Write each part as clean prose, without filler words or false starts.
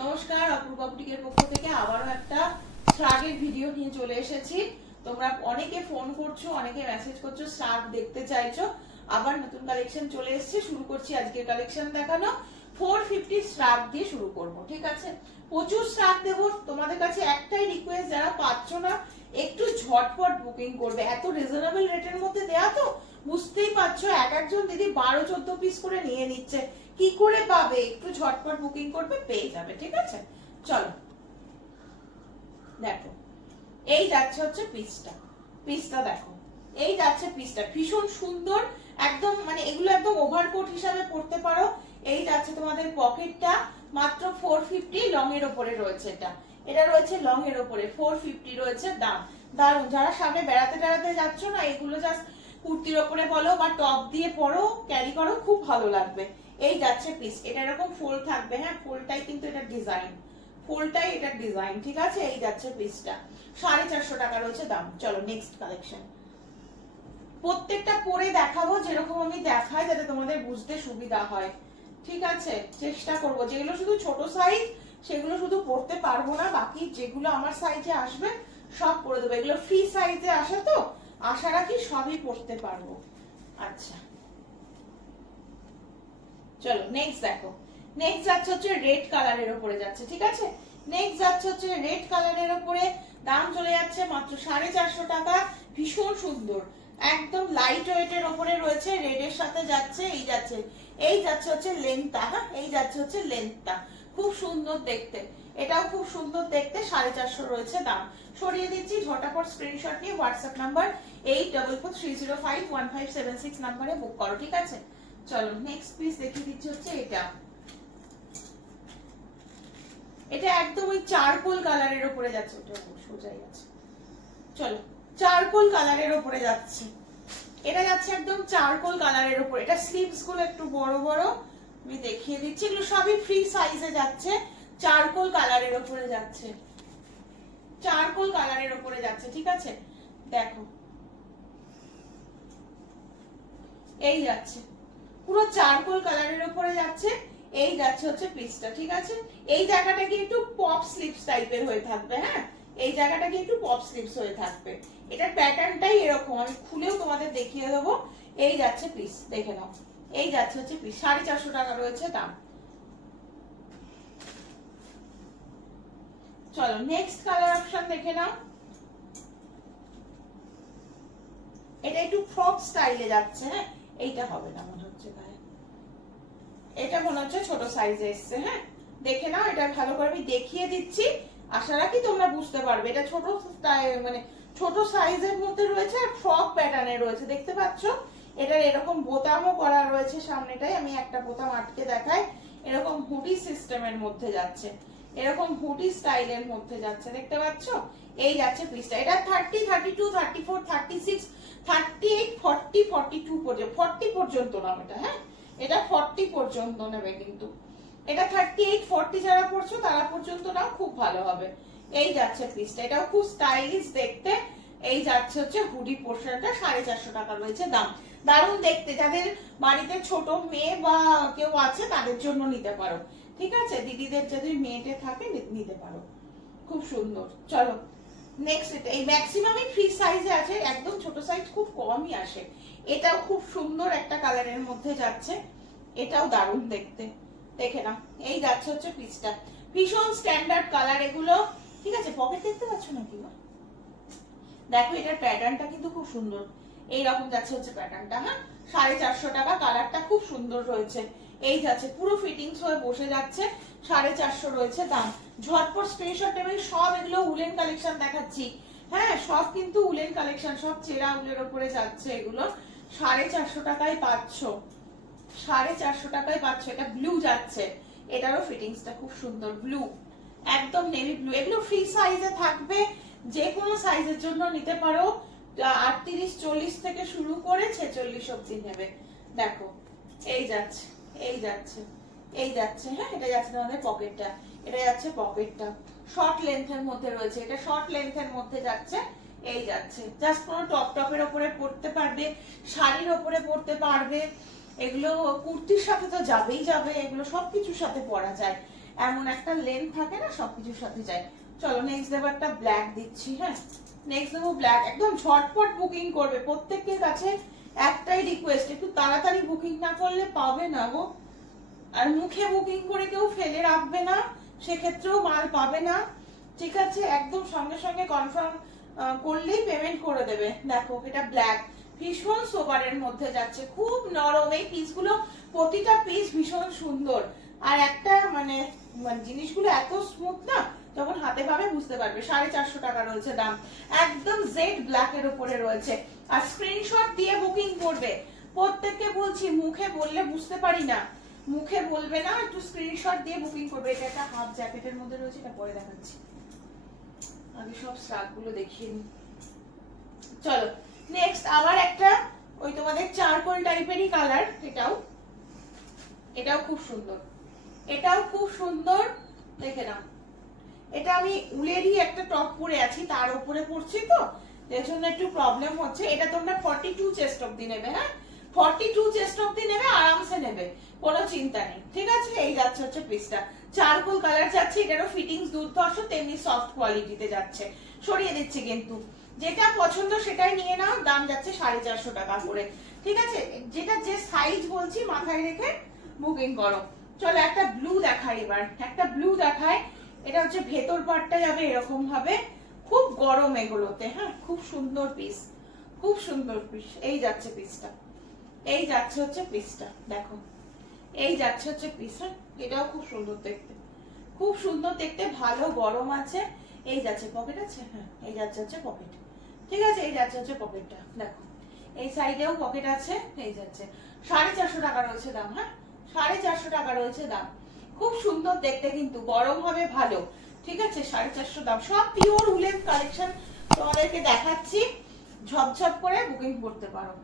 নমস্কার, অপূর্বা বুটিকের পক্ষ থেকে আবারও একটা শার্টের ভিডিও নিয়ে চলে এসেছি। তোমরা অনেকে ফোন করছো, অনেকে মেসেজ করছো, শার্ট দেখতে চাইছো। আবার নতুন কালেকশন চলে এসেছে, শুরু করছি আজকের কালেকশন দেখানো। 450 শার্ট দিয়ে শুরু করব, ঠিক আছে? প্রচুর শার্ট দেব। তোমাদের কাছে একটাই রিকোয়েস্ট, যারা পাচ্ছ না একটু ঝটপট বুকিং করবে। এত রিজনেবল রেটের মধ্যে দেয়া তো বুঝতেই পারছো, একজন দিদি 12-14 পিস করে নিয়ে নিচ্ছে। কি করে পাবে? একটু ঝটপট বুকিং করবে, পেয়ে যাবে, ঠিক আছে? চলো দেখো, এই যাচ্ছে হচ্ছে পিসটা দেখো, এই যাচ্ছে পিসটা, ভীষণ সুন্দর। একদম মানে এগুলো একদম ওভারকোট হিসাবে পরতে পারো। এই যাচ্ছে তোমাদের পকেটটা, মাত্র 450 লং এর উপরে রয়েছে। এটা রয়েছে লং এর উপরে, 450 রয়েছে দাম। দারুন, যারা সামনে বেড়াতে বেড়াতে যাচ্ছ না, এগুলো জাস্ট কুর্তির ওপরে বলো বা টপ দিয়ে পরো, ক্যারি করো, খুব ভালো লাগবে। এই যাচ্ছে পিস, এটা এরকম ফোল্ড থাকবে, হ্যাঁ ফোল্ডটাই কিন্তু এটা ডিজাইন, ফোল্ডটাই এটা ডিজাইন, ঠিক আছে? এই যাচ্ছে পিসটা, 450 টাকা রয়েছে দাম। চলো নেক্সট কালেকশন। প্রত্যেকটা পরে দেখাবো যেরকম আমি দেখাই, যাতে তোমাদের বুঝতে সুবিধা হয়, ঠিক আছে? চেষ্টা করব। যেগুলো শুধু ছোট সাইজ সেগুলো শুধু পড়তে পারবো না, বাকি যেগুলো আমার সাইজে আসবে সব পরে দেবো। এগুলো ফ্রি সাইজে আসে তো, আশা রাখি সবই পড়তে পারবো। আচ্ছা চলো নেক্সট দেখো। নেক্সট যাচ্ছে হচ্ছে রেড কালারের উপরে যাচ্ছে, ঠিক আছে? নেক্সট যাচ্ছে হচ্ছে রেড কালারের উপরে, দাম চলে যাচ্ছে মাত্র 450 টাকা। ভীষণ সুন্দর, একদম লাইট ওয়েটের উপরে রয়েছে, রেড এর সাথে যাচ্ছে। এই যাচ্ছে হচ্ছে লেন্থটা, হ্যাঁ এই যাচ্ছে হচ্ছে লেন্থটা, খুব সুন্দর দেখতে। এটাও খুব সুন্দর দেখতে, 450 রয়েছে দাম। সরিয়ে দিচ্ছি, ঝটাপট স্ক্রিনশট নিয়ে হোয়াটসঅ্যাপ নাম্বার 8443051576 নাম্বারে বুক করো, ঠিক আছে? চলো নেক্সট পিস দেখিয়ে দিচ্ছি হচ্ছে এটা একদম ওই চারকোল কালারের উপরে যাচ্ছে। ওটা সোজাই আছে, চলো চারকোল কালারের উপরে যাচ্ছে। এটা যাচ্ছে একদম চারকোল কালারের উপরে। এটা স্লিভস গুলো একটু বড় বড়, আমি দেখিয়ে দিচ্ছি। এগুলো সবই ফ্রি সাইজে যাচ্ছে, চারকোল কালারের উপরে যাচ্ছে, চারকোল কালারের উপরে যাচ্ছে, ঠিক আছে? দেখো এই যাচ্ছে, পুরো চারকোল কালারের উপরে যাচ্ছে। এই যাচ্ছে হচ্ছে পিসটা, ঠিক আছে? এই জায়গাটা কি একটু পপ স্লিভস টাইপের হয়ে থাকবে, হ্যাঁ এই জায়গাটা কি একটু পপ স্লিভস হয়ে থাকবে। এটার প্যাটার্নটাই এরকম, আমি খুলেও তোমাদের দেখিয়ে দেবো। এই যাচ্ছে পিস, দেখে নাও। এই যাচ্ছে হচ্ছে পিস, 450 টাকা রয়েছে দাম। চলো নেক্সট কালার অপশন দেখে নাও। এটা একটু ফ্রক স্টাইলে যাচ্ছে, হ্যাঁ এইটা হবে না মনে হচ্ছে গায়ে, এটা মনে হচ্ছে ছোট সাইজে এসছে। হ্যাঁ দেখে নাও, এটা ভালো করে আমি দেখিয়ে দিচ্ছি, আশা রাখি তোমরা বুঝতে পারবে। এটা ছোট মানে ছোট সাইজের মধ্যে রয়েছে, আর ফ্রক প্যাটার্নে রয়েছে, দেখতে পাচ্ছ? এটার এরকম বোতামও করা রয়েছে সামনেটাই, আমি একটা বোতাম আটকে দেখাই। এরকম হুডি সিস্টেমের মধ্যে যাচ্ছে, এরকম হুডি স্টাইলের মধ্যে যাচ্ছে, দেখতে পাচ্ছ? এই যাচ্ছে পিসটা। এটা 30, 32, 34, 36, 38, 40, 42 পর্যন্ত, 40 পর্যন্ত নাম এটা, হ্যাঁ এটা 40 পর্যন্ত নেবে কিন্তু। এটা 38, 40 যারা পড়ছো তারা পর্যন্ত নাও, খুব ভালো হবে। এই যাচ্ছে পিসটা, এটাও খুব স্টাইলিশ দেখতে। এই যাচ্ছে হচ্ছে হুডি পোর্শনটা, 450 টাকা রয়েছে দাম। দারুণ দেখতে, যাদের বাড়িতে ছোট মেয়ে বা কেউ আছে তাদের জন্য নিতে পারো, ঠিক আছে? দিদিদের যদি মেয়েটে থাকে নিতে পারো, খুব সুন্দর। চলো নেক্সট, এই ম্যাক্সিমামই ফ্রি সাইজে আছে, একদম ছোট সাইজ খুব কমই আসে। এটাও খুব সুন্দর একটা কালারের মধ্যে যাচ্ছে, এটাও দারুণ দেখতে, দেখে নাও। এই যাচ্ছে হচ্ছে পিসটা, ভীষণ স্ট্যান্ডার্ড কালার এগুলো, ঠিক আছে? পকেট দেখতে পাচ্ছ নাকি? দেখো এটার প্যাটার্নটা কিন্তু খুব সুন্দর, এইরকম যাচ্ছে হচ্ছে প্যাটার্নটা, হ্যাঁ 450 টাকা। কালারটা খুব সুন্দর রয়েছে। এই যাচ্ছে পুরো ফিটিংস হয়ে বসে যাচ্ছে, 450 রয়েছে দাম। ঝটপট স্ক্রিনশট নেবেন। সব এগুলো উলেন কালেকশন দেখাচ্ছি, হ্যাঁ সব কিন্তু উলেন কালেকশন, সব চেরা উলের উপরে যাচ্ছে। এগুলো 450 টাকায় পাচ্ছ, 450 টাকায় পাচ্ছ। এটা ব্লু যাচ্ছে, এটারও ফিটিংসটা খুব সুন্দর, ব্লু একদম নেভি ব্লু। এগুলো ফ্রি সাইজে থাকবে, যে কোনো সাইজের জন্য নিতে পারো। 38, 40 থেকে শুরু করে 46 অবধি নেবে। দেখো এই যাচ্ছে, এই যাচ্ছে, এই যাচ্ছে, হ্যাঁ এটা যাচ্ছে তোমাদের পকেটটা, এটা যাচ্ছে পকেটটা, শর্ট লেন্থের মধ্যে রয়েছে, এটা শর্ট লেন্থের মধ্যে যাচ্ছে। এই যাচ্ছে, জাস্ট কোনো টপ টপের ওপরে পরতে পারবে, শাড়ির ওপরে পরতে পারবে। এগুলো কুর্তির সাথে তো যাবেই যাবে, এগুলো সবকিছুর সাথে পরা যায়। এমন একটা লেন্থ থাকে না, সবকিছুর সাথে যায়। চলো নেক্সট দেবো একটা ব্ল্যাক দিচ্ছি। হ্যাঁ, নেক্সট দেবো ব্ল্যাক। একদম ঝটপট বুকিং করবে, প্রত্যেকের কাছে একটাই রিকোয়েস্ট, একটু তাড়াতাড়ি বুকিং না করলে পাবে না গো। আর মুখে বুকিং করে কেউ ফেলে রাখবে না, সেক্ষেত্রেও মাল পাবে না, ঠিক আছে? একদম সঙ্গে সঙ্গে কনফার্ম করলেই পেমেন্ট করে দেবে। দেখো এটা ব্ল্যাক, ভীষণ সোবারের মধ্যে যাচ্ছে, খুব নরম। এই পিসগুলো প্রতিটা পিস ভীষণ সুন্দর, আর একটা মানে জিনিসগুলো এত স্মুথ না, যখন হাতে পাবে বুঝতে পারবে। 450 টাকা রয়েছে দাম, একদম জেড ব্ল্যাক এর উপরে রয়েছে। আর স্ক্রিনশট দিয়ে বুকিং করবে, প্রত্যেককে বলছি, মুখে বললে বুঝতে পারি না, মুখে বলবে না, একটু স্ক্রিনশট দিয়ে বুকিং করবে। এটা একটা হাফ জ্যাকেটের মধ্যে রয়েছে, এটা পরে দেখাচ্ছি, আগে সব স্টাক গুলো দেখিয়ে নি। চলো নেক্সট আবার একটা ওই তোমাদের চারকোল টাইপেরই কালার, এটাও খুব সুন্দর, এটাও খুব সুন্দর, দেখে নাও। এটা আমি উলেরই একটা টপ পরে আছি, তার উপরে পরছি তো, এর জন্য একটু প্রবলেম হচ্ছে। এটা তোমরা 42 চেস্ট অবধি নেবে। হ্যাঁ, 42 চেস্ট অবধি নেবে, আরামসে নেবে, কোনো চিন্তা নেই, ঠিক আছে? এই যাচ্ছে হচ্ছে পিসটা, চারকোল কালার যাচ্ছে। এটারও ফিটিংস দুর্ধর্ষ, তেমনি সফট কোয়ালিটিতে যাচ্ছে। সরিয়ে দিচ্ছি কিন্তু, যেটা পছন্দ সেটাই নিয়ে নাও। দাম যাচ্ছে 450 টাকা করে, ঠিক আছে? যেটা যে সাইজ বলছি মাথায় রেখে বুকিং করো। চলো একটা ব্লু দেখাই এবার, একটা ব্লু দেখায়। এটা হচ্ছে ভেতর পার্টটা যাবে এরকম ভাবে, খুব গরম এগুলোতে। হ্যাঁ, খুব সুন্দর পিস, খুব সুন্দর পিস। এই যাচ্ছে পিসটা, এই যাচ্ছে হচ্ছে পিসটা, দেখো এই যাচ্ছে হচ্ছে পিস। হ্যাঁ, এটাও খুব সুন্দর দেখতে, খুব সুন্দর দেখতে, ভালো গরম আছে। এই যাচ্ছে পকেট আছে, হ্যাঁ এই যাচ্ছে হচ্ছে পকেট, ঠিক আছে? এই যাচ্ছে হচ্ছে পকেটটা, দেখো এই সাইডেও পকেট আছে। এই যাচ্ছে 450 টাকা রয়েছে দাম। হ্যাঁ, 450 টাকা রয়েছে দাম, খুব সুন্দর দেখতে, কিন্তু গরম হবে ভালো, ঠিক আছে? 450 দাম, সব পিওর উলেন কালেকশন তোমাদেরকে দেখাচ্ছি, ঝপঝপ করে বুকিং করতে পারো।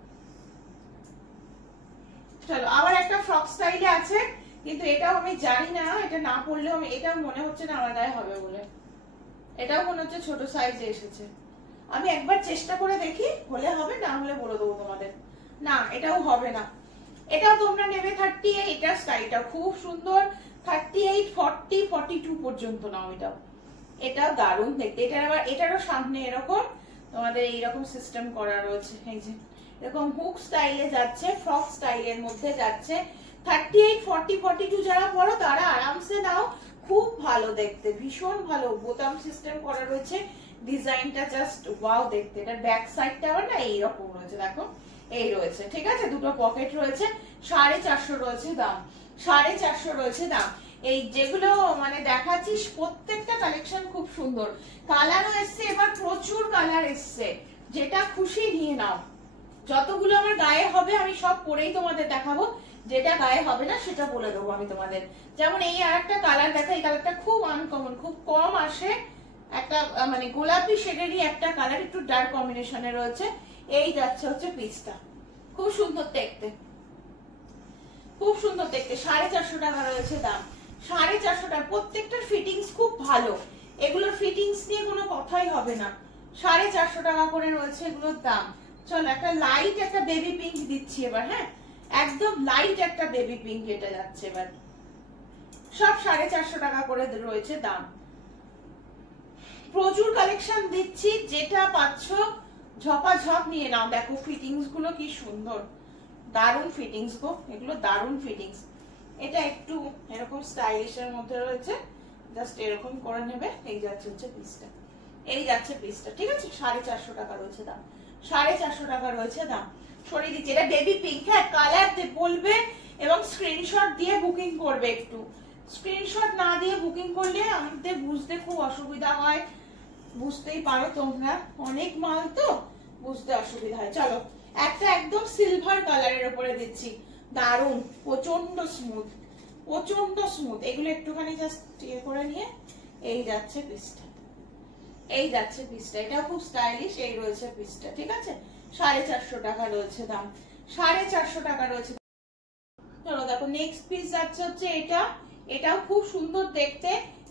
চলো আবার একটা ফ্রক স্টাইলে আছে, কিন্তু এটাও আমি জানি না, এটা না পরলেও আমি, এটাও মনে হচ্ছে না আমার গায়ে হবে বলে, এটাও মনে হচ্ছে ছোট সাইজে এসেছে। আমি একবার চেষ্টা করে দেখি, হলে হবে, না হলে বলে দেবো তোমাদের। না, এটাও হবে না। এটাও তোমরা নেবে 38, এটার স্টাইলটা খুব সুন্দর, 38, 40, 42 পর্যন্ত নাও। এটাও দারুণ দেখতে। এটার আবার, এটারও সামনে এরকম তোমাদের এইরকম সিস্টেম করা রয়েছে, এই যে এরকম হুক স্টাইলে যাচ্ছে, ফ্রক স্টাইলের মধ্যে যাচ্ছে। 38, 40, 42 যারা পরো তারা আরামসে নাও, খুব ভালো দেখতে, ভীষণ ভালো। বোতাম সিস্টেম করা রয়েছে, ডিজাইনটা জাস্ট ওয়াও দেখতে। এটার ব্যাক সাইডটা আবার না এইরকম রয়েছে, দেখো এই রয়েছে, ঠিক আছে? দুটো পকেট রয়েছে, 450 রয়েছে দাম, 450 রয়েছে দাম। এই যেগুলো মানে দেখাচ্ছিস প্রত্যেকটা কালেকশন খুব সুন্দর, কালারও এসছে, এবার প্রচুর কালার এসছে, যেটা খুশি নিয়ে নাও। যতগুলো আমার গায়ে হবে আমি সব পরেই তোমাদের দেখাবো, যেটা গায়ে হবে না সেটা বলে দেবো আমি তোমাদের। যেমন এই আর একটা কালার দেখা, এই কালারটা খুব আনকমন, খুব কম আসে, একটা মানে গোলাপি শেডেরই একটা কালার, একটু ডার্ক কম্বিনেশনে রয়েছে। এই যাচ্ছে হচ্ছে পিসটা, খুব সুন্দর দেখতে, খুব সুন্দর দেখতে। 450 টাকা রয়েছে দাম, 450 টাকা। প্রত্যেকটার ফিটিংস খুব ভালো, এগুলোর ফিটিংস নিয়ে কোনো কথাই হবে না। 450 টাকা করে রয়েছে এগুলোর দাম। চলো একটা লাইট একটা বেবি পিঙ্ক দিচ্ছি এবার। হ্যাঁ, একদম লাইট একটা বেবি পিঙ্ক, এটা যাচ্ছে এবার, সব 450 টাকা করে রয়েছে দাম। প্রচুর কালেকশন দিচ্ছি, যেটা পাচ্ছ ঝপাঝপ নিয়ে নাও। দেখো ফিটিংস গুলো কি সুন্দর, দারুণ ফিটিংস গো, এগুলো দারুণ ফিটিংস। এটা একটু এরকম স্টাইলিশের মধ্যে রয়েছে, জাস্ট এরকম করে নেবে। এই যাচ্ছে হচ্ছে পিসটা, এই যাচ্ছে পিসটা, ঠিক আছে? 450 টাকা রয়েছে দাম, 450 টাকা রয়েছে দাম। সরিয়ে দিচ্ছি, এটা বেবি পিঙ্ক। হ্যাঁ, কালার বলবে এবং স্ক্রিনশট দিয়ে বুকিং করবে। একটু স্ক্রিনশট না দিয়ে বুকিং করলে আমাদের বুঝতে খুব অসুবিধা হয়, বুঝতেই পারো তোমরা, অনেক মাল তো বুঝতে অসুবিধা হয়। চলো একটা একদম সিলভার কালারের উপরে দিচ্ছি, দারুণ, প্রচন্ড স্মুথ, প্রচন্ড স্মুথ। এগুলো একটুখানি জাস্ট ইয়ে করে নিয়ে এই যাচ্ছে পিসটা, এই যাচ্ছে পিসটা, এটাও খুব স্টাইলিশ। এই রয়েছে পিসটা, ঠিক আছে? 450 টাকা রয়েছে দাম, 450 টাকা রয়েছে। চলো দেখো নেক্সট পিস যাচ্ছে হচ্ছে এটা, এটাও খুব সুন্দর দেখতে।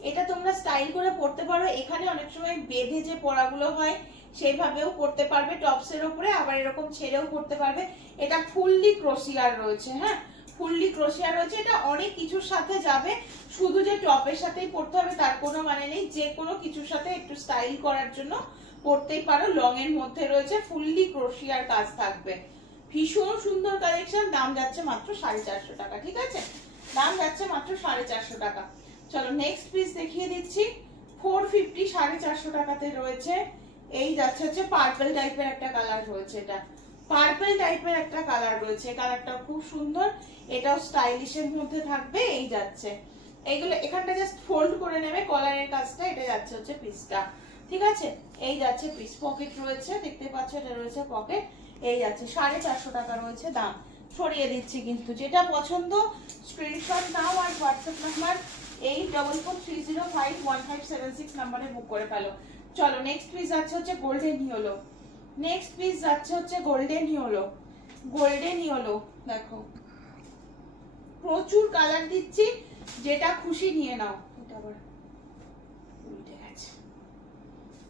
এটা তোমরা স্টাইল করে পরতে পারো, এখানে অনেক সময় বেঁধে যে পরাগুলো হয় সেইভাবেও পরতে পারবে টপসের উপরে, আবার এরকম ছেড়েও পরতে পারবে। এটা ফুললি ক্রোসিয়ার রয়েছে। হ্যাঁ, ফুললি ক্রোশিয়া রয়েছে। এটা অনেক কিছুর সাথে যাবে, শুধু যে টপের সাথেই পরতে হবে তার কোনো মানে নেই, যে কোনো কিছুর সাথে একটু স্টাইল করার জন্য পরতেই পারো। লং এর মধ্যে রয়েছে, ফুললি ক্রোশিয়ার কাজ থাকবে, ভীষণ সুন্দর কালেকশন। দাম যাচ্ছে মাত্র 450 টাকা, ঠিক আছে, দাম যাচ্ছে মাত্র 450 টাকা। চলো নেক্সট পিস দেখিয়ে দিচ্ছি, 450 450 টাকাতে রয়েছে। এই যাচ্ছে হচ্ছে পার্পল টাইপের একটা কালার রয়েছে, এটা পার্পল টাইপের একটা কালার রয়েছে, কালারটা খুব সুন্দর, এটাও স্টাইলিশের মধ্যে থাকবে। এই যাচ্ছে এইগুলো এখানটা জাস্ট ফোল্ড করে নেবে কলারের কাজটা, এটা যাচ্ছে হচ্ছে পিসটা, ঠিক আছে। এই যাচ্ছে পিস, পকেট রয়েছে, দেখতে পাচ্ছ এটা রয়েছে পকেট। এই যাচ্ছে 450 টাকা রয়েছে দাম। সরিয়ে দিচ্ছি কিন্তু, যেটা পছন্দ স্ক্রিনশট নাও আর হোয়াটসঅ্যাপ নাম্বার 8443051576 নাম্বারে বুক করে ফেলো। চলো নেক্সট পিস যাচ্ছে হচ্ছে গোল্ডেন ইয়েলো, নেক্সট পিস যাচ্ছে হচ্ছে গোল্ডেন ইয়েলো। গোল্ডেন ইয়েলো দেখো, প্রচুর কালার দিচ্ছি, যেটা খুশি নিয়ে নাও। এটা আবার উল্টে গেছে,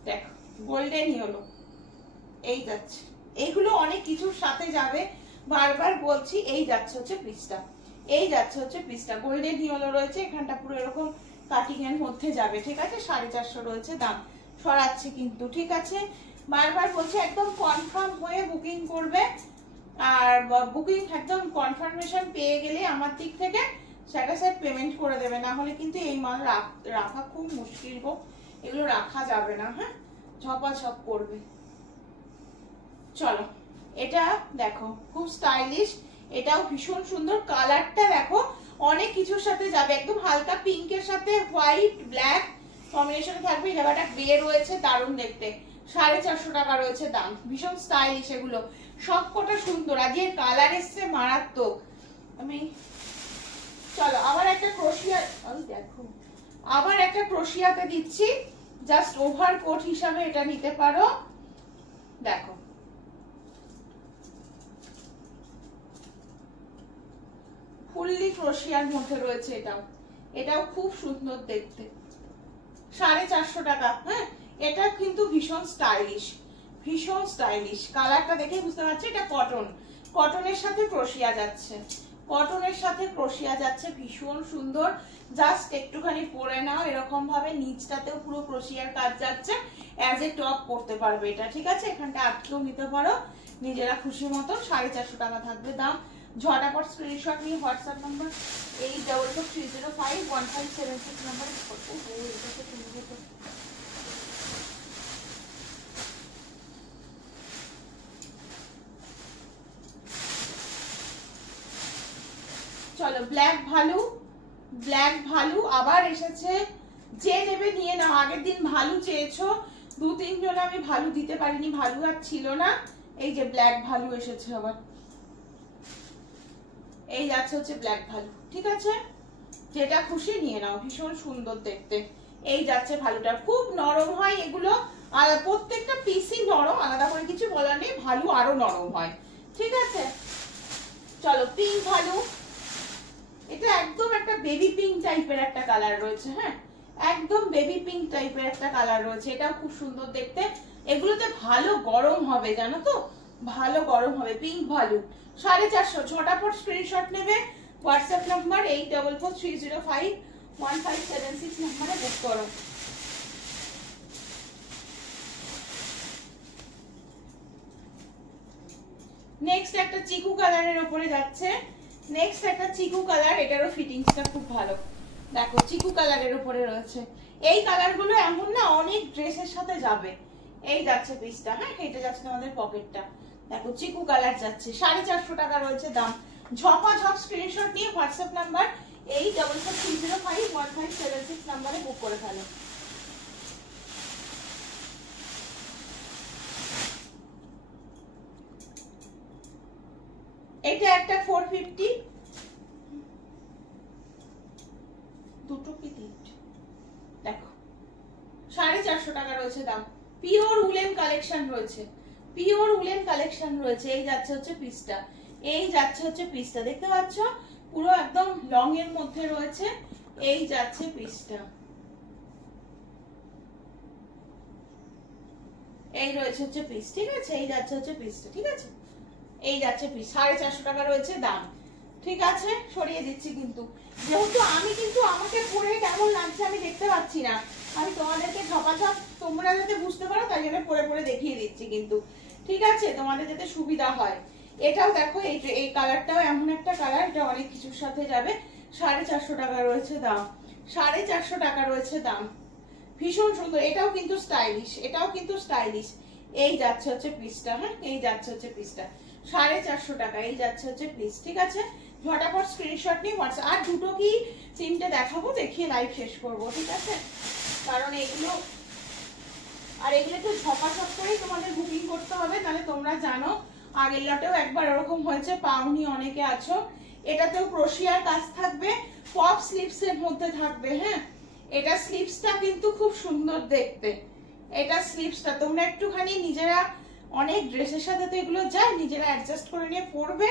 দেখো গোল্ডেন ইয়েলো। এই যাচ্ছে, এইগুলো অনেক কিছুর সাথে যাবে, বারবার বলছি। এই যাচ্ছে হচ্ছে পিসটা, এই যাচ্ছে হচ্ছে পিসটা, গোল্ডেন ইয়েলো রয়েছে, এখানটা পুরো এরকম কাটিং এর মধ্যে যাবে, ঠিক আছে। 450 রয়েছে দাম। সরাচ্ছি কিন্তু, ঠিক আছে, বারবার বলছি একদম কনফার্ম হয়ে বুকিং করবে। আর বুকিং একদম কনফার্মেশন পেয়ে গেলে আমার দিক থেকে স্ট্যাটাসে পেমেন্ট করে দেবে, না হলে কিন্তু এই মাল রাখা খুব মুশকিল গো, এগুলো রাখা যাবে না, হ্যাঁ, ঝপাঝপ করবে। চলো এটা দেখো, খুব স্টাইলিশ, এটাও ভীষণ সুন্দর, কালারটা দেখো অনেক কিছুর সাথে যাবে, একদম হালকা পিঙ্কের সাথে হোয়াইট ব্ল্যাক কম্বিনেশন থাকবে, এই জায়গাটা বে রয়েছে, দারুণ দেখতে। 450 টাকা রয়েছে দাম, ভীষণ স্টাইলিশ, এগুলো সবকটা সুন্দর, আজকে কালার এসছে মারাত্মক। আমি চলো আবার একটা ক্রোশিয়া, দেখো আবার একটা ক্রোশিয়াতে দিচ্ছি, জাস্ট ওভার কোট হিসাবে এটা নিতে পারো। দেখো ফুললি ক্রোশিয়ার মধ্যে রয়েছে, এটাও এটাও খুব সুন্দর দেখতে, 450 টাকা। হ্যাঁ, এটা কিন্তু ভীষণ স্টাইলিশ, ভীষণ স্টাইলিশ, কালারটা দেখে বুঝতে পারছি এটা কটন, কটনের সাথে ক্রোশিয়া যাচ্ছে, কটনের সাথে ক্রোশিয়া যাচ্ছে, ভীষণ সুন্দর। জাস্ট একটুখানি পরে নাও এরকম ভাবে, নিচটাতেও পুরো ক্রোশিয়ার কাজ যাচ্ছে, অ্যাজ এ টপ পরতে পারবে এটা, ঠিক আছে। এখানটা আটকেও নিতে পারো নিজেরা খুশি মতো। 450 টাকা থাকবে দাম। ঝটাপট স্ক্রিনশট নিয়ে হোয়াটসঅ্যাপ নাম্বার 8443051576 নাম্বারে চলো ব্ল্যাক ভালু, ব্ল্যাক ভালু আবার এসেছে, যে নেবে নিয়ে নাও। আগের দিন ভালু চেয়েছো, 2-3 জন, আমি ভালু দিতে পারিনি, ভালু আর ছিল না। এই যে ব্ল্যাক ভালু এসেছে আবার, এই যাচ্ছে হচ্ছে ব্ল্যাক ভালু, ঠিক আছে, যেটা খুশি নিয়ে নাও, ভীষণ সুন্দর দেখতে। এই যাচ্ছে ভালুটা, খুব নরম হয় এগুলো, আর প্রত্যেকটা পিসই নরম, আলাদা করে কিছু বলার নেই, ভালু আরো নরম হয়, ঠিক আছে। চলো পিঙ্ক ভালু, এটা একদম একটা বেবি পিঙ্ক টাইপের একটা কালার রয়েছে, হ্যাঁ, একদম বেবি পিঙ্ক টাইপের একটা কালার রয়েছে, এটাও খুব সুন্দর দেখতে। এগুলোতে ভালো গরম হবে, জানো তো, ভালো গরম হবে। পিঙ্ক ভালু 450, ঝটাপট স্ক্রিনশট নেবে, হোয়াটসঅ্যাপ নাম্বার 8443051576 নাম্বারে বুক করো। নেক্সট একটা চিকু কালারের উপরে যাচ্ছে, নেক্সট একটা চিকু কালার, এটারও ফিটিংসটা খুব ভালো, দেখো চিকু কালারের উপরে রয়েছে। এই কালারগুলো এমন না অনেক ড্রেসের সাথে যাবে। এই যাচ্ছে পিসটা, হ্যাঁ, এটা যাচ্ছে তোমাদের পকেটটা, দেখো চিকু কালার যাচ্ছে, 450 টাকা রয়েছে দাম। ঝপাঝপ স্ক্রিনশট নিয়ে হোয়াটসঅ্যাপ নাম্বার 8443051576 নাম্বারে বুক করে ফেলো। এটা একটা 450, দুটো কি তিনটে, দেখো 450 টাকা রয়েছে দাম। পিওর উলেন কালেকশন রয়েছে, পিওর উলেন কালেকশন রয়েছে। এই যাচ্ছে হচ্ছে পিসটা, এই যাচ্ছে হচ্ছে পিসটা, দেখতে পাচ্ছ পুরো একদম লং এর মধ্যে রয়েছে। এই যাচ্ছে পিসটা, এই রয়েছে হচ্ছে পিস, ঠিক আছে, এই যাচ্ছে হচ্ছে পিসটা, ঠিক আছে, এই যাচ্ছে পিস। 450 টাকা রয়েছে দাম। ঠিক আছে, সরিয়ে দিচ্ছি কিন্তু, যেহেতু আমি কিন্তু আমাকে পরে কেমন লাগছে আমি দেখতে পাচ্ছি না, আমি তোমাদেরকে ঝপাঝপ তোমরা যাতে বুঝতে পারো তাই জন্য পরে পরে দেখিয়ে দিচ্ছি কিন্তু, ঠিক আছে, তোমাদের যাতে সুবিধা হয়। এটাও দেখো, এই কালারটাও এমন একটা কালার, এটা অনেক কিছুর সাথে যাবে। 450 টাকা রয়েছে দাম, 450 টাকা রয়েছে দাম, ভীষণ সুন্দর। এটাও কিন্তু স্টাইলিশ, এটাও কিন্তু স্টাইলিশ। এই যাচ্ছে হচ্ছে পিসটা, হ্যাঁ এই যাচ্ছে হচ্ছে পিসটা 450 টাকা, এই যাচ্ছে হচ্ছে পিস। ঠিক আছে, ঝটাপট স্ক্রিনশট নিয়ে হোয়াটসঅ্যাপ। আর দুটো কি তিনটে দেখাবো, দেখিয়ে লাইভ শেষ করবো, ঠিক আছে, কারণ এগুলো আর এগুলো একটু ঝপাঝপ করেই তোমাদের বুকিং করতে হবে, তাহলে তোমরা জানো আগের লটেও একবার এরকম হয়েছে, পাওনি অনেকে আছো। এটাতেও ক্রোশিয়ার কাজ থাকবে, পপ স্লিপস এর মধ্যে থাকবে, হ্যাঁ এটা স্লিপসটা কিন্তু খুব সুন্দর দেখতে, এটা স্লিপসটা তোমরা একটুখানি নিজেরা, অনেক ড্রেসের সাথে তো এগুলো যায়, নিজেরা অ্যাডজাস্ট করে নিয়ে পরবে,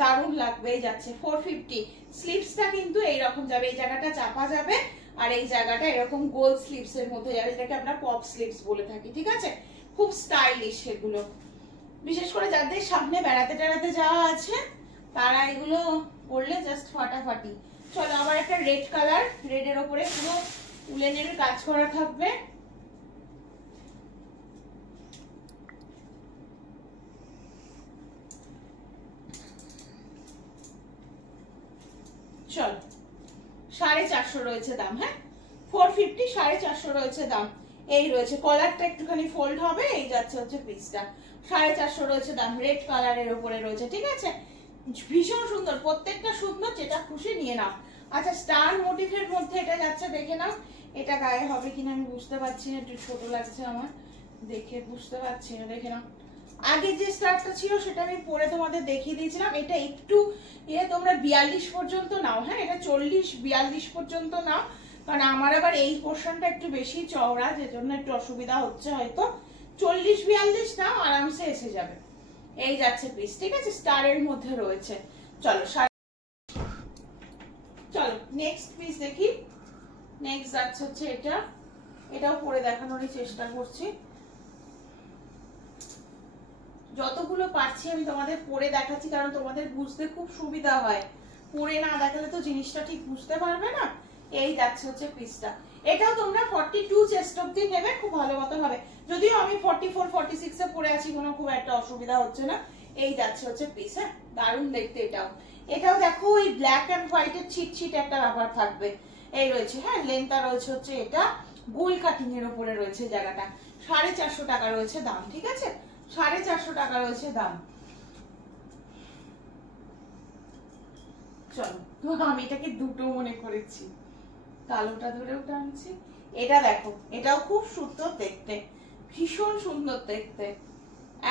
দারুণ লাগবে। এই যাচ্ছে 450, স্লিপসটা কিন্তু এইরকম যাবে, এই জায়গাটা চাপা যাবে, আর এই জায়গাটা এরকম গোল স্লিপস এর মধ্যে যাবে, যেটাকে আমরা পপ স্লিপস বলে থাকি, ঠিক আছে, খুব স্টাইলিশ এগুলো। বিশেষ করে যাদের সামনে বেড়াতে টেড়াতে যাওয়া আছে তারা এগুলো পরলে জাস্ট ফাটাফাটি। চলো আবার একটা রেড কালার, রেডের ওপরে পুরো উলেনের কাজ করা থাকবে, চলো 450 রয়েছে দাম, হ্যাঁ 450, 450 রয়েছে দাম। এই রয়েছে কলারটা একটুখানি ফোল্ড হবে, এই যাচ্ছে হচ্ছে পিসটা, 450 রয়েছে দাম, রেড কালারের উপরে রয়েছে, ঠিক আছে, ভীষণ সুন্দর, প্রত্যেকটা সুন্দর, যেটা খুশি নিয়ে নাও। আচ্ছা স্টার মোটিভের মধ্যে এটা যাচ্ছে, দেখে নাও, এটা গায়ে হবে কিনা আমি বুঝতে পারছি না, একটু ছোট লাগছে আমার, দেখে বুঝতে পারছি না, দেখে নাও। আগে যে স্টারটা ছিল সেটা আমি পরে তোমাদের দেখিয়ে দিয়েছিলাম, এটা একটু তোমরা 42 পর্যন্ত নাও, হ্যাঁ এটা 40-42 পর্যন্ত নাও, কারণ আমার আবার এই পোর্শনটা একটু বেশি চওড়া, যে জন্য একটু অসুবিধা হচ্ছে হয়তো, 40-42 নাও, আরামসে এসে যাবে। এই যাচ্ছে পিস, ঠিক আছে, স্টারের মধ্যে রয়েছে। চলো চলো নেক্সট পিস দেখি, নেক্সট যাচ্ছে হচ্ছে এটা, এটাও পরে দেখানোরই চেষ্টা করছি, যতগুলো পারছি আমি তোমাদের পরে দেখাচ্ছি, কারণ তোমাদের বুঝতে খুব সুবিধা হয়, পরে না দেখালে তো জিনিসটা ঠিক বুঝতে পারবে না। এই যাচ্ছে হচ্ছে পিসটা, এটাও তোমরা 42 চেস্ট অবধি নেবে, খুব ভালো মতন হবে, যদিও আমি 44-46 এ পরে আছি, কোনো খুব একটা অসুবিধা হচ্ছে না। এই যাচ্ছে হচ্ছে পিস, হ্যাঁ দারুণ দেখতে। এটাও এটাও দেখো ওই ব্ল্যাক এন্ড হোয়াইট এর ছিট একটা ব্যাপার থাকবে, এই রয়েছে, হ্যাঁ লেন্থটা রয়েছে হচ্ছে এটা গোল কাটিং এর উপরে রয়েছে জায়গাটা, 450 টাকা রয়েছে দাম, ঠিক আছে, 450 টাকা রয়েছে দাম। চলো আমি এটাকে দুটো মনে করেছি, কালোটা ধরেও টানছি। এটা দেখো, এটাও খুব সুন্দর দেখতে, ভীষণ সুন্দর দেখতে,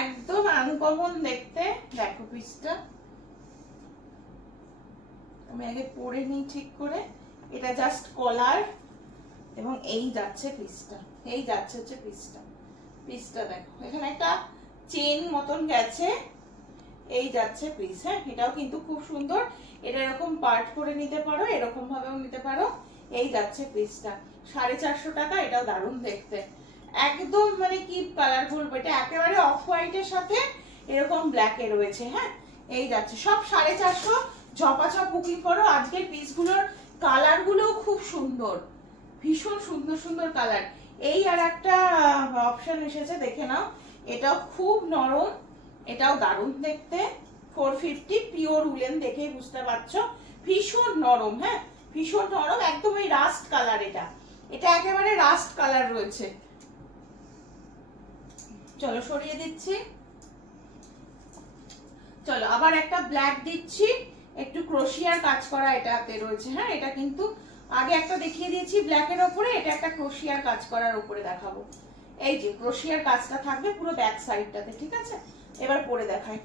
একদম আনকমন দেখতে। দেখো পিসটা আমি আগে পরে নিই ঠিক করে, এটা জাস্ট কলার, এবং এই যাচ্ছে পিসটা, এই যাচ্ছে হচ্ছে পিসটা, পিসটা দেখো এখানে একটা চেন মতন গেছে, এই যাচ্ছে পিস, হ্যাঁ এটাও কিন্তু খুব সুন্দর, এটা এরকম পার্ট করে নিতে পারো, এরকম ভাবেও নিতে পারো। এই যাচ্ছে পিসটা, 450 টাকা, এটাও দারুণ দেখতে, একদম মানে কি কালার বলবো, এটা একেবারে অফ হোয়াইটের সাথে এরকম ব্ল্যাক এ রয়েছে, হ্যাঁ এই যাচ্ছে সব 450, ঝপাঝপ বুকিং করো। আজকের পিসগুলোর কালার গুলো খুব সুন্দর, ভীষণ সুন্দর সুন্দর কালার। এই আর একটা অপশন এসেছে, দেখে নাও, এটাও খুব নরম, এটাও দারুণ দেখতে, 450, পিওর উলেন, দেখেই বুঝতে পারছো, ভীষণ নরম, হ্যাঁ ভীষণ নরম, একদম ওই রাস্ট কালার, এটা এটা একেবারে রাস্ট কালার রয়েছে। চলো সরিয়ে দিচ্ছি, চলো আবার একটা ব্ল্যাক দিচ্ছি, একটু ক্রোশিয়ার কাজ করা এটাতে রয়েছে, হ্যাঁ এটা কিন্তু আগে একটা দেখিয়ে দিয়েছি ব্ল্যাকের ওপরে, এটা একটা ক্রোশিয়ার কাজ করার উপরে দেখাবো, এই যে ক্রোশিয়ার কাজটা থাকবে পুরো ব্যাক সাইডটাতে, ঠিক আছে। এবার পরে দেখাই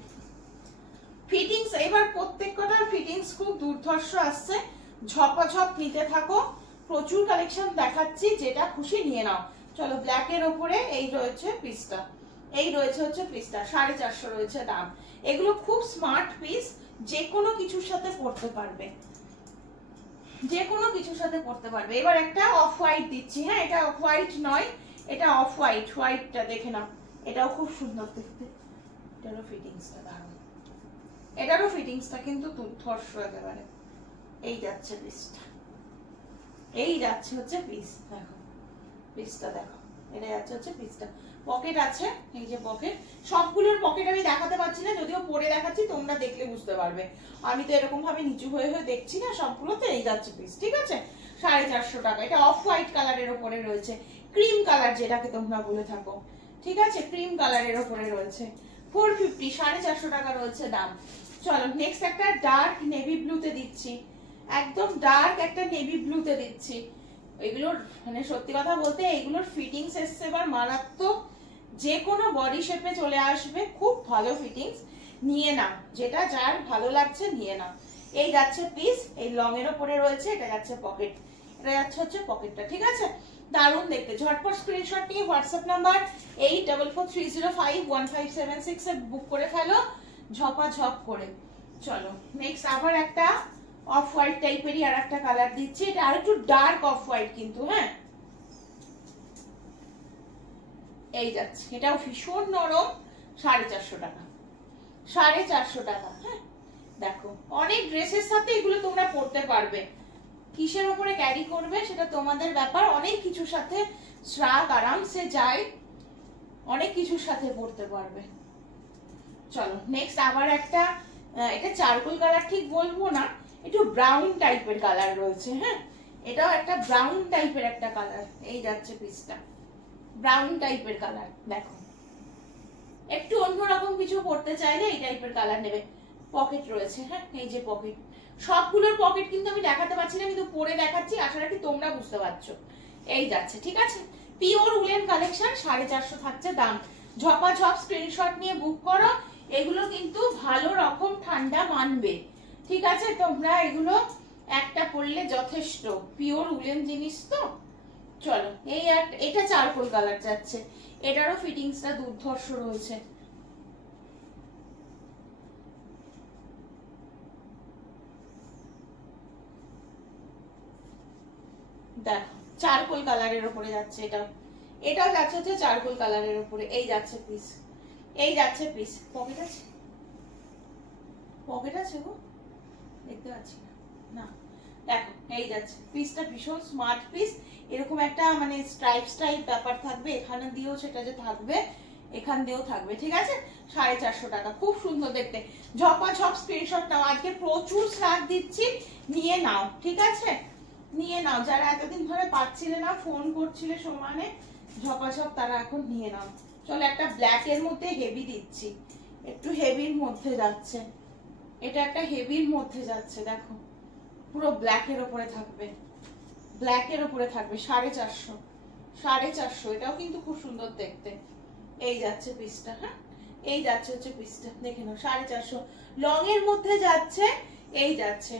ফিটিংস, এবার প্রত্যেকটার ফিটিংস খুব দুর্ধর্ষ আসছে, ঝপাঝপ নিতে থাকো, প্রচুর কালেকশন দেখাচ্ছি, যেটা খুশি নিয়ে নাও। চলো ব্ল্যাকের ওপরে এই রয়েছে পিসটা, এই রয়েছে হচ্ছে পিসটা, 450 রয়েছে দাম। এগুলো খুব স্মার্ট পিস, যে কোনো কিছুর সাথে পরতে পারবে, যে কোনো কিছুর সাথে পরতে পারবে। এবার একটা অফ হোয়াইট দিচ্ছি, হ্যাঁ এটা অফ হোয়াইট নয়, এটা অফ হোয়াইট, হোয়াইটটা দেখে নাও, এটাও খুব সুন্দর দেখতে, এটারও ফিটিংসটা দারুণ, এটারও ফিটিংসটা কিন্তু দুর্ধর্ষ একেবারে। এই যাচ্ছে পিসটা, এই যাচ্ছে হচ্ছে পিস, দেখো পিসটা দেখো, এটা যাচ্ছে হচ্ছে পিসটা। পকেট আছে, এই যে পকেট, সবগুলোর পকেট আমি দেখাতে পারছি না, যদিও পরে দেখাচ্ছি, তোমরা দেখলে বুঝতে পারবে। আমি তো এরকম ভাবে নিচু হয়ে হয়ে দেখছি না সবগুলোতে। এই যাচ্ছে পিস, ঠিক আছে, 450 টাকা। এটা অফ হোয়াইট কালারের ওপরে রয়েছে, ক্রিম কালার যেটাকে তোমরা বলে থাকো, ঠিক আছে, ক্রিম কালারের ওপরে রয়েছে। 450, 450 টাকা রয়েছে দাম। চলো নেক্সট একটা ডার্ক নেভি ব্লুতে দিচ্ছি, একদম ডার্ক একটা নেভি ব্লুতে দিচ্ছি। এগুলোর মানে সত্যি কথা বলতে এইগুলোর ফিটিংস এসছে এবার মারাত্মক, যে কোনো বডি শেপে চলে আসবে, খুব ভালো ফিটিংস। নিয়ে নাও, যেটা যার ভালো লাগছে নিয়ে নাও। এই যাচ্ছে পিস, এই লং এর উপরে রয়েছে, এটা যাচ্ছে পকেট, এটা যাচ্ছে হচ্ছে পকেটটা, ঠিক আছে, দারুণ দেখতে। ঝটপট স্ক্রিনশট নিয়ে হোয়াটসঅ্যাপ নাম্বার 8443051576 এ বুক করে ফেলো ঝপাঝপ করে। চলো নেক্সট আবার একটা অফ হোয়াইট টাইপেরই আর একটা কালার দিচ্ছি, এটা আর একটু ডার্ক অফ হোয়াইট কিন্তু, হ্যাঁ এই যাচ্ছে, এটাও ভীষণ নরম, 450 টাকা, 450 টাকা। হ্যাঁ দেখো, অনেক ড্রেসের সাথে এগুলো তোমরা পরতে পারবে, কিসের উপরে ক্যারি করবে সেটা তোমাদের ব্যাপার, অনেক কিছুর সাথে শ্রাগ আরামসে যায়, অনেক কিছুর সাথে পরতে পারবে। চলো নেক্সট আবার একটা, এটা চারকোল কালার ঠিক বলবো না, একটু ব্রাউন টাইপের কালার রয়েছে, হ্যাঁ এটাও একটা ব্রাউন টাইপের একটা কালার। এই যাচ্ছে পিসটা, ব্রাউন টাইপের কালার, দেখো একটু অন্যরকম কিছু পড়তে চাইলে এই টাইপের কালার নেবে। পকেট রয়েছে, হ্যাঁ এই যে পকেট, সবগুলোর পকেট কিন্তু আমি দেখাতে পারছি না, কিন্তু পরে দেখাচ্ছি, আশা রাখি তোমরা বুঝতে পারছো। এই যাচ্ছে, ঠিক আছে, পিওর উলেন কালেকশন, 450 থাকছে দাম। ঝপাঝপ স্ক্রিনশট নিয়ে বুক করো, এগুলো কিন্তু ভালো রকম ঠান্ডা মানবে, ঠিক আছে, তোমরা এগুলো একটা পরলে যথেষ্ট, পিওর উলেন জিনিস তো। চলো এই এটা চারকোল কালার যাচ্ছে, এটারও ফিটিংসটা দুর্ধর্ষ রয়েছে। দেখো চারকোল কালারের উপরে যাচ্ছে, এটাও যাচ্ছে হচ্ছে চারকোল কালারের উপরে। এই যাচ্ছে পিস, এই যাচ্ছে পিস, পকেট আছে, পকেট আছে গো, দেখতে পাচ্ছি না, দেখো এই যাচ্ছে পিসটা, ভীষণ স্মার্ট পিস। এরকম একটা মানে স্ট্রাইপ স্ট্রাইপ ব্যাপার থাকবে, এখানে দিয়েও সেটা যে থাকবে, এখান দিয়েও থাকবে, ঠিক আছে, 450 টাকা, খুব সুন্দর দেখতে। ঝপাঝপ স্ক্রিনশট নাও, আজকে প্রচুর স্ল্যাগ দিচ্ছি, নিয়ে নাও, ঠিক আছে, নিয়ে নাও, যারা এতদিন ধরে পাচ্ছিলে না, ফোন করছিলে সমানে, ঝপাঝপ তারা এখন নিয়ে নাও। চলো একটা ব্ল্যাক এর মধ্যে হেভি দিচ্ছি, একটু হেভির মধ্যে যাচ্ছে, এটা একটা হেভির মধ্যে যাচ্ছে, দেখো পুরো ব্ল্যাক এর উপরে থাকবে, ব্ল্যাক এর উপরে থাকবে, 450, 450, এটাও কিন্তু খুব সুন্দর দেখতে। এই যাচ্ছে পিসটা, হ্যাঁ এই যাচ্ছে হচ্ছে পিসটা, দেখে নাও, 450 লং এর মধ্যে যাচ্ছে, এই যাচ্ছে,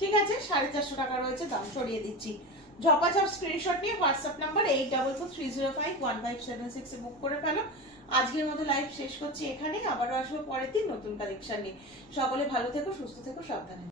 ঠিক আছে, 450 টাকা রয়েছে দাম, সরিয়ে দিচ্ছি। ঝপাঝপ স্ক্রিনশট নিয়ে হোয়াটসঅ্যাপ নাম্বার 8443051576 এ বুক করে ফেলো। আজকের মতো লাইভ শেষ করছি এখানেই, আবারও আসবো পরের দিন নতুন কালেকশন নিয়ে। সকলে ভালো থেকো, সুস্থ থেকো, সাবধানে।